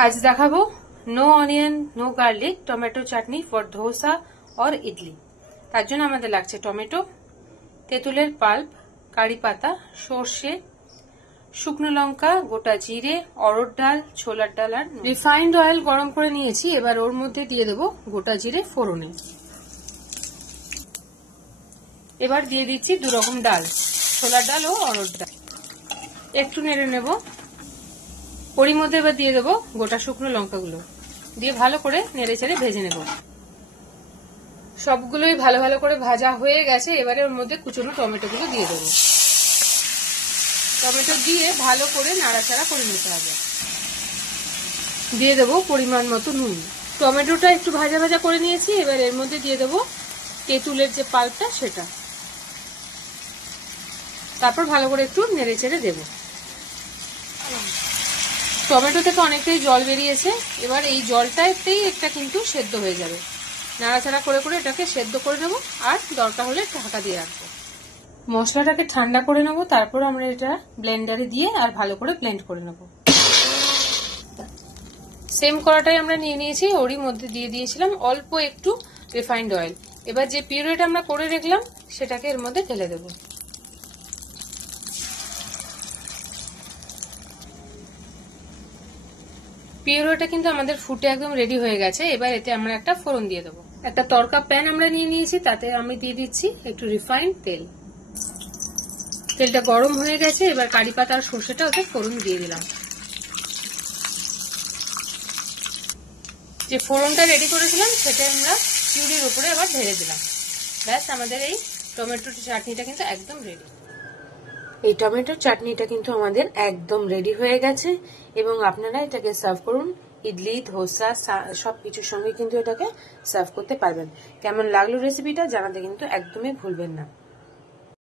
आज देखाबो no onion no garlic tomato chutney for dosa और ইডলি। তার জন্য আমাদের লাগছে টমেটো, তেঁতুলের পাল্প, কারি পাতা, সরষে, শুকনো লঙ্কা, গোটা জিরে, অড়হর ডাল, ছোলার ডাল আর রিফাইন্ড অয়েল গরম করে নিয়েছি। এবার ওর মধ্যে দিয়ে দেব গোটা জিরে ফোড়নে। এবার দিয়ে দিচ্ছি দু রকম ডাল, ছোলার ডাল ও অড়হর ডাল। একটু নেড়ে নেব। ওরই মধ্যে এবার দিয়ে দেবো গোটা শুকনো লঙ্কাগুলো, দিয়ে ভালো করে নেড়ে চেড়ে ভেজে নেব। সবগুলোই ভালো ভালো করে ভাজা হয়ে গেছে। এবারে ওর মধ্যে কুচনো টমেটোগুলো দিয়ে দেবো। টমেটো দিয়ে ভালো করে নাড়াচাড়া করে নিতে হবে। দিয়ে দেবো পরিমাণ মতো নুন। টমেটোটা একটু ভাজা ভাজা করে নিয়েছি। এবার এর মধ্যে দিয়ে দেবো তেঁতুলের যে পাল্পটা সেটা। তারপর ভালো করে একটু নেড়ে চেড়ে দেবো। টমেটো থেকে অনেকটাই জল বেরিয়েছে। এবার এই জলটাতেই একটা কিন্তু সেদ্ধ হয়ে যাবে। নাড়াচাড়া করে করে এটাকে সেদ্ধ করে নেব, আর দরকার হলে ঢাকা দিয়ে রাখবো। মশলাটাকে ঠান্ডা করে নেব, তারপর আমরা এটা ব্লেন্ডারে দিয়ে আর ভালো করে ব্লেন্ড করে নেব। সেম কড়াটাই আমরা নিয়ে নিয়েছি, ওরই মধ্যে দিয়ে দিয়েছিলাম অল্প একটু রিফাইন্ড অয়েল। এবার যে পিউরেটা আমরা করে রাখলাম সেটাকে এর মধ্যে ঢেলে দেব। পিউরেটা কিন্তু আমাদের ফুটে একদম রেডি হয়ে গেছে। এবার এতে আমরা একটা ফোড়ন দিয়ে দেবো। একটা তড়কা প্যান আমরা নিয়ে নিয়েছি, তাতে আমি দিয়ে দিচ্ছি একটু রিফাইন্ড তেল। তেলটা গরম হয়ে গেছে। এবার কারি পাতা আর সর্ষেটা ওতে ফোড়ন দিয়ে দিলাম। যে ফোড়নটা রেডি করেছিলাম সেটা আমরা পিউরির উপরে আবার ঢেলে দিলাম। ব্যাস, আমাদের এই টমেটোর চাটনিটা কিন্তু একদম রেডি। এই টমেটোর চাটনিটা কিন্তু আমাদের একদম রেডি হয়ে গেছে, এবং আপনারা এটাকে সার্ভ করুন ইডলি, ধোসা সবকিছুর সঙ্গে কিন্তু এটাকে সার্ভ করতে পারবেন। কেমন লাগলো রেসিপিটা জানাতে কিন্তু একদমই ভুলবেন না।